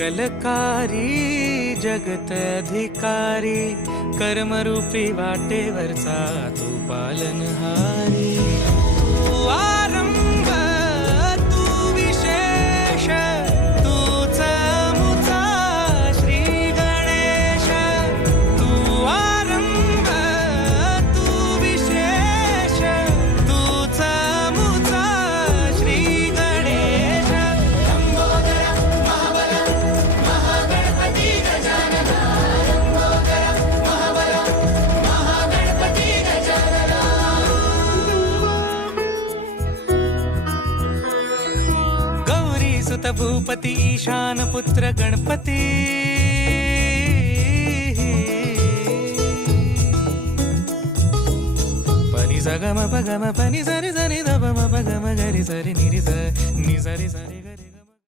मंगलकारी जगत अधिकारी, कर्मरूपी वाटेवरचा तू पालनहारी। तू आरंभ तू विशेष, तूच मुचा श्री गणेश। तू आरंभ तू विशेष, तूच मुचा श्री गणेश। लंबोदर महाबल महागणपती गजानन, लंबोदर महाबल महागणपती गजानन। गौरी सुत भूपती ईशान पुत्र गणपती। पनि सा ग म प ग म प नि सा रे सा नि ध प म प ग म ग रे सा रे नि रे सा नि सा रे सा रे ग।